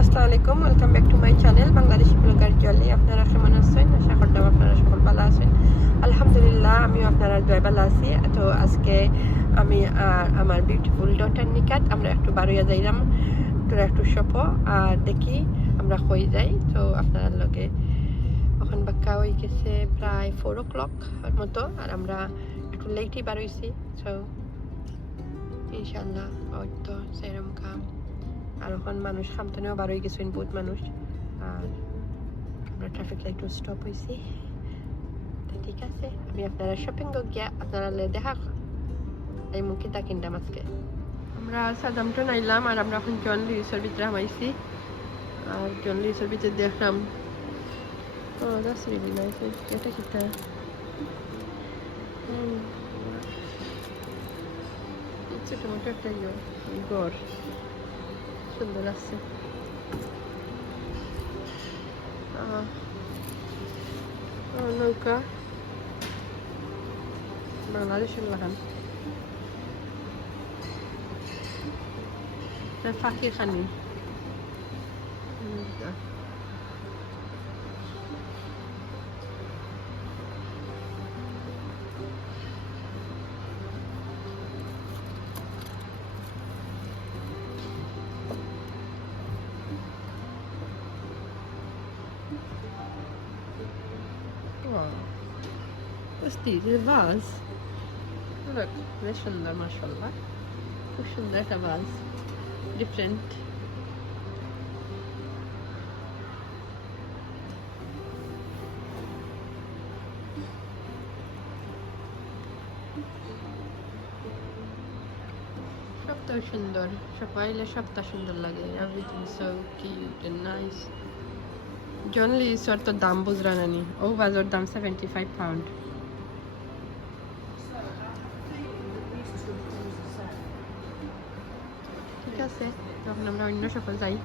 আসসালামু আলাইকুম welcome back to my channel Bangladeshi blogger Jolly. আপনারা কেমন আছেন? আশা করতাম আপনারা সকল ভালো আছেন। আলহামদুলিল্লাহ, আমিও আপনারা দয় ভালো আছি। তো আজকে আমি আর আমার বিউটিফুল ডটার নিকাত, আমরা একটু বারোয়া যাইলাম তোরা একটু সপ আর দেখি আমরা হয়ে যাই। তো আপনারা লগে এখন বাক্কা হয়ে গেছে প্রায় ফোর ও ক্লক মতো, আর আমরা একটু লেটই বার হয়েছি তো ইনশাল্লাহ হয়তো সেরকম কাম। আর ওখান মানুষ খামতানেও বার হয়ে গেছেন বহুত মানুষ। আর আমরা ট্রাফিক লাইটও স্টপ হয়েছি তো ঠিক আছে আমি আপনারা শপিং গিয়া আপনারা দেখা এই মুখে তা কিনতাম আজকে। আমরা সাদামটন আইলাম আর আমরা এখন জন লিউসের ভিতরে হামাইছি। আর জন লিউসের ভিতরে দেখলাম। ও দ্যাটস রিয়েলি নাইস এটা কিটা? ছোট মোটো একটা ইয়ে, ঘর সুন্দর আছে। নৌকা। বাংলাদেশের লাগান। ফাঁকি খানি নৌকা। Wow. What's this? A বেশ সুন্দর মাসাল্লাহ খুব সুন্দর একটা ভাজ ডিফারেন্ট সবটা সুন্দর সবাই এলে সবটা সুন্দর লাগে everything so cute and nice জন লিসর তো দাম বুঝরা নানি ও বাজার দাম সেভেন্টি ফাইভ পাউন্ড ঠিক আছে তখন আমরা অন্য সকল যাই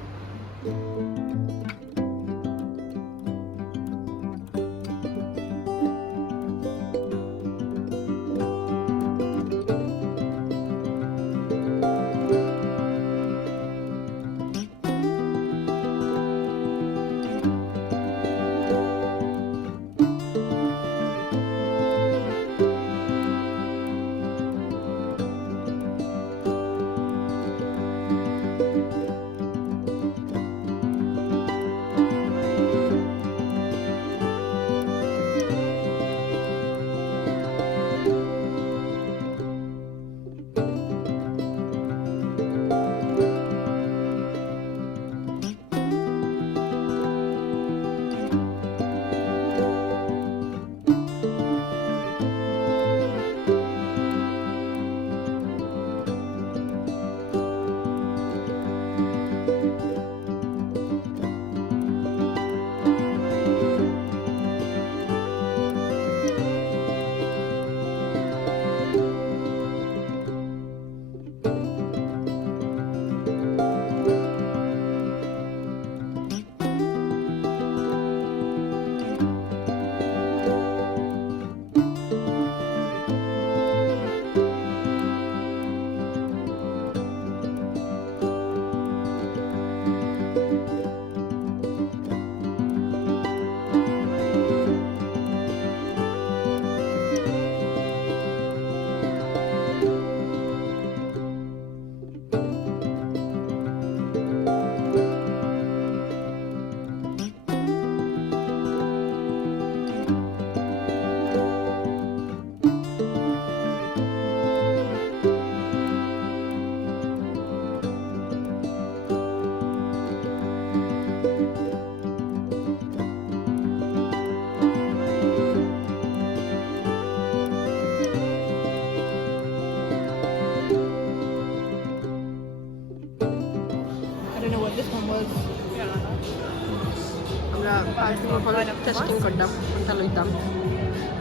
this one was. আমরা পারফিউম টেস্টিং করতাম কোনটা লইতাম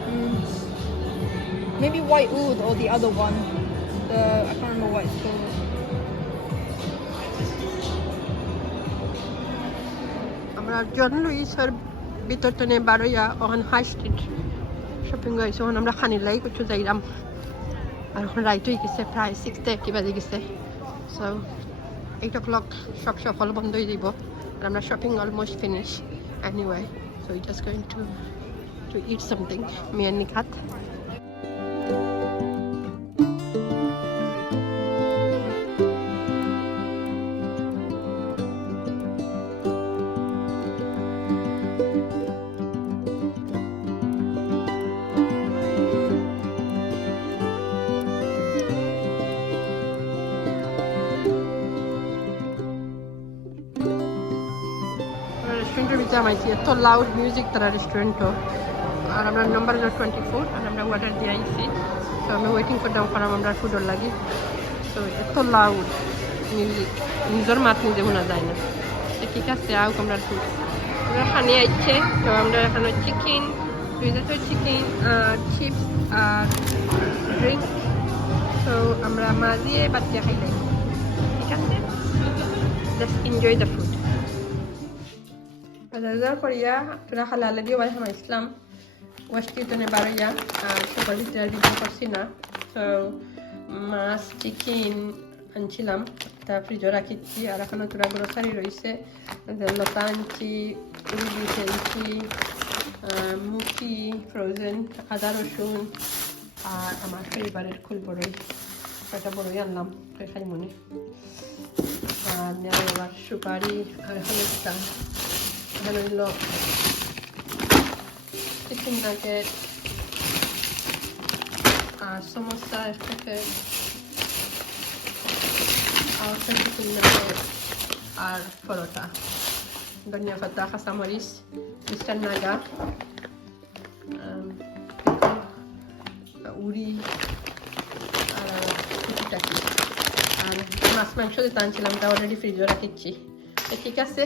Mm. Maybe white oud or the other one. The I can't remember what it's called. আমরা জন লুইসের ভিতর টনে বারোয়া ওখান হাই স্ট্রিট শপিং হয়েছে ওখান আমরা খানির লাই কিছু যাইলাম আর ওখানে রাইট হয়ে গেছে প্রায় সিক্স থার্টি বাজে গেছে সো এইট ও ক্লক সব সফল বন্ধ হয়ে আর আমরা shopping almost finish anyway so it just going to to it something me and Nikhat ভিতরে আমাইছি এত লাউড মিউজিক তারা রেস্টুরেন্টও আর আমরা নাম্বার হলো টোয়েন্টি ফোর আর আমরা অর্ডার দিয়ে আইছি। তো আমরা ওয়েটিং করতাম কারণ আমরা ফুডর লাগি। তো এত লাউড মিউজিক নিজের মাত নিজে শোনা যায় না। তো ঠিক আছে আও আমরা ফুড আমরা খানি আইছে, তো আমরা এখানে চিকেন দুই জাতের চিকেন চিপস আর ড্রিঙ্ক তো আমরা মাঝিয়ে বাচ্চা খাইলাই। ঠিক আছে? জাস্ট এনজয় দ্য ফুড বাজার করিয়া তোরা হালালে দিয়ে বাড়ি আমার ইসলাম। ওয়েস্ট ইউটনে বারোয়া আর সকল ভিতরে আর করছি না। তো মাছ চিকেন আনছিলাম, তা ফ্রিজও রাখিছি আর এখনও তোরা গ্রোসারি রয়েছে। লতা আনছি দিয়েছে আনছি মুখি ফ্রোজেন আদা, রসুন, আর আমার পরিবারের খুল বড়ই, কয়টা বড়ই আনলাম খাই মনে। আর সুপারি, আর হলুদটা এখানে হইল চিকেন নাগেট আর সমোসা থেকে আর চিকেন নাগেট আর পরোটা ধনিয়া পাতা কাঁচামরিচ মিস্টার নাগা উড়ি আর টুকিটাকি আর মাছ মাংস যেটা আনছিলাম তা অলরেডি ফ্রিজে রাখিচ্ছি ঠিক আছে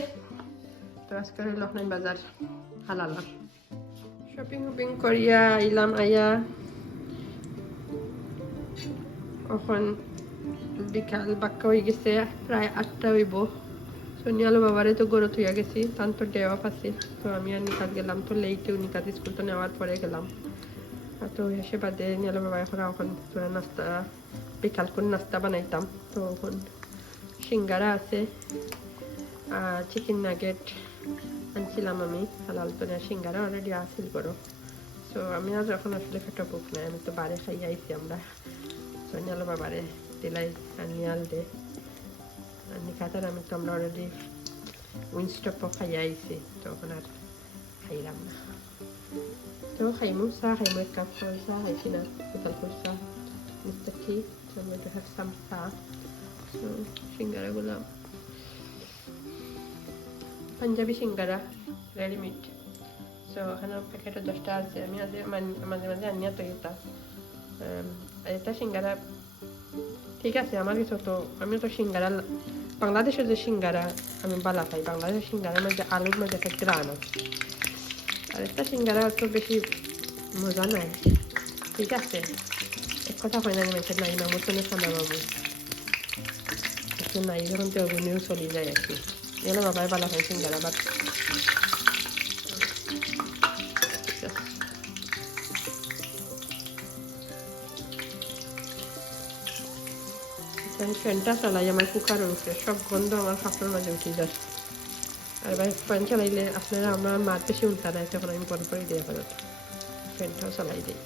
তো আজকে হইল বাজার হালালাম শপিং উপিং করিয়া আইলাম আইয়া এখন বিকাল বাক্কা হয়ে গেছে, প্রায় আটটা হইব। সোনিয়ালো বাবারে তো গরত হইয়া গেছি, তান তো ডে অফ আছে। তো আমি আর নিকাত গেলাম, তো লেইটেও নিকাত স্কুল তো নেওয়ার পরে গেলাম। তো এসে বাদে নিয়ালো বাবা, এখন এখন নাস্তা, বিকাল করে নাস্তা বানাইতাম, তো এখন সিঙ্গারা আছে, আর চিকেন নাগেট আনছিলাম আমি হালাল তো না সিঙ্গারা অলরেডি আসিল করো। সো আমি আজ এখন আসলে খেটা বুক নাই। আমি তো বারে খাই আইছি আমরা। তো নিয়ালো বাবারে দিলাই আর নিয়াল দে আর নিখাতার আমি তো আমরা অলরেডি উইনস্টপও খাই আইছি। তো এখন আর খাইলাম না। তো খাইমু, চাহ খাইমু, এক কাপ চাহ, খাইছি না। বিকাল করে চাহ। Mr. Tea. So I'm going to have some সিঙ্গারাগুলো পাঞ্জাবি সিঙ্গারা রেডিমেড সো ওখানে প্যাকেটে দশটা আছে। আমি আজ মাঝে মাঝে আনিয়া তো এটা এটা সিঙ্গারা, ঠিক আছে, আমার কিছু তো আমি তো সিঙ্গারা বাংলাদেশের যে সিঙ্গারা আমি বালা পাই, বাংলাদেশের সিঙ্গারার মধ্যে, আলুর মধ্যে একটা গ্রান আছে। আর একটা সিঙ্গারা তো বেশি মজা নাই। ঠিক আছে? এক কথা হয় না মেয়েছে নাই, না মতনে খানা বাবু একটু নাই, যখন তো চলে যায় আর কি। এগুলো বাবাই বালা হয় সিঙ্গারা বাট আমি ফ্যানটা চালাই, আমার কুকারের উপরে সব গন্ধ আমার কাপড়ের মাঝে উঠে যায়। আর ভাই, ফ্যান চালাইলে আপনারা আমার মার বেশি উল্টা দেয়, তখন আমি বন্ধ করে দিয়ে ফেরত ফ্যানটাও চালাই দিই।